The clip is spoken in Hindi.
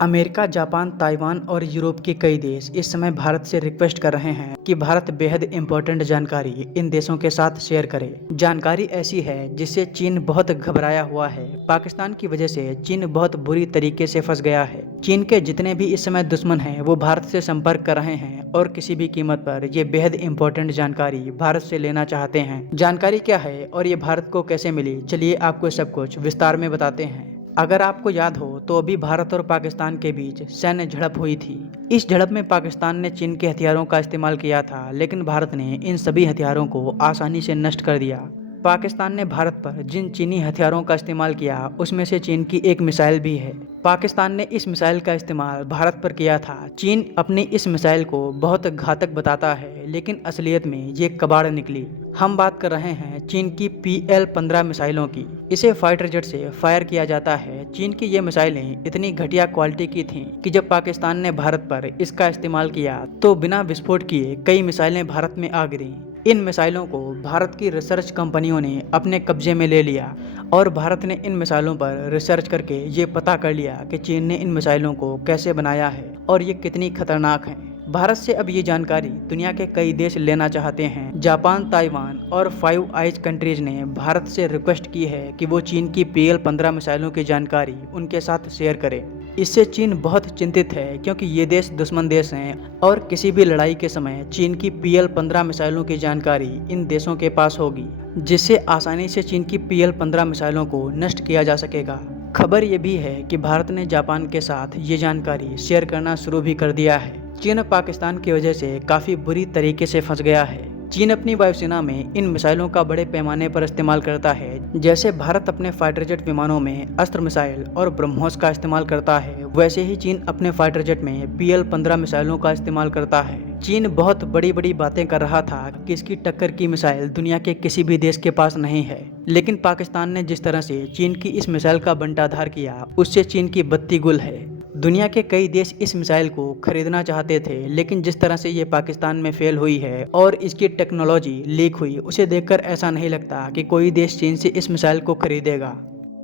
अमेरिका, जापान, ताइवान और यूरोप के कई देश इस समय भारत से रिक्वेस्ट कर रहे हैं कि भारत बेहद इंपॉर्टेंट जानकारी इन देशों के साथ शेयर करे। जानकारी ऐसी है जिससे चीन बहुत घबराया हुआ है। पाकिस्तान की वजह से चीन बहुत बुरी तरीके से फंस गया है। चीन के जितने भी इस समय दुश्मन हैं वो भारत से संपर्क कर रहे हैं और किसी भी कीमत पर ये बेहद इंपॉर्टेंट जानकारी भारत से लेना चाहते हैं। जानकारी क्या है और ये भारत को कैसे मिली, चलिए आपको सब कुछ विस्तार में बताते हैं। अगर आपको याद हो तो अभी भारत और पाकिस्तान के बीच सैन्य झड़प हुई थी। इस झड़प में पाकिस्तान ने चीन के हथियारों का इस्तेमाल किया था, लेकिन भारत ने इन सभी हथियारों को आसानी से नष्ट कर दिया। पाकिस्तान ने भारत पर जिन चीनी हथियारों का इस्तेमाल किया उसमें से चीन की एक मिसाइल भी है। पाकिस्तान ने इस मिसाइल का इस्तेमाल भारत पर किया था। चीन अपनी इस मिसाइल को बहुत घातक बताता है, लेकिन असलियत में ये कबाड़ निकली। हम बात कर रहे हैं चीन की PL-15 मिसाइलों की। इसे फाइटर जेट से फायर किया जाता है। चीन की ये मिसाइलें इतनी घटिया क्वालिटी की थीं कि जब पाकिस्तान ने भारत पर इसका इस्तेमाल किया तो बिना विस्फोट किए कई मिसाइलें भारत में आ गिरीं। इन मिसाइलों को भारत की रिसर्च कंपनियों ने अपने कब्जे में ले लिया और भारत ने इन मिसाइलों पर रिसर्च करके ये पता कर लिया कि चीन ने इन मिसाइलों को कैसे बनाया है और ये कितनी खतरनाक हैं। भारत से अब ये जानकारी दुनिया के कई देश लेना चाहते हैं। जापान, ताइवान और फाइव आइज कंट्रीज ने भारत से रिक्वेस्ट की है कि वो चीन की PL-15 मिसाइलों की जानकारी उनके साथ शेयर करे। इससे चीन बहुत चिंतित है क्योंकि ये देश दुश्मन देश हैं और किसी भी लड़ाई के समय चीन की PL-15 मिसाइलों की जानकारी इन देशों के पास होगी, जिससे आसानी से चीन की PL-15 मिसाइलों को नष्ट किया जा सकेगा। खबर ये भी है कि भारत ने जापान के साथ ये जानकारी शेयर करना शुरू भी कर दिया है। चीन पाकिस्तान की वजह से काफ़ी बुरी तरीके से फंस गया है। चीन अपनी वायुसेना में इन मिसाइलों का बड़े पैमाने पर इस्तेमाल करता है। जैसे भारत अपने फाइटर जेट विमानों में अस्त्र मिसाइल और ब्रह्मोस का इस्तेमाल करता है, वैसे ही चीन अपने फाइटर जेट में PL-15 मिसाइलों का इस्तेमाल करता है। चीन बहुत बड़ी बड़ी बातें कर रहा था कि इसकी टक्कर की मिसाइल दुनिया के किसी भी देश के पास नहीं है, लेकिन पाकिस्तान ने जिस तरह से चीन की इस मिसाइल का बंटाधार किया उससे चीन की बत्ती गुल है। दुनिया के कई देश इस मिसाइल को खरीदना चाहते थे, लेकिन जिस तरह से ये पाकिस्तान में फेल हुई है और इसकी टेक्नोलॉजी लीक हुई, उसे देखकर ऐसा नहीं लगता कि कोई देश चीन से इस मिसाइल को खरीदेगा।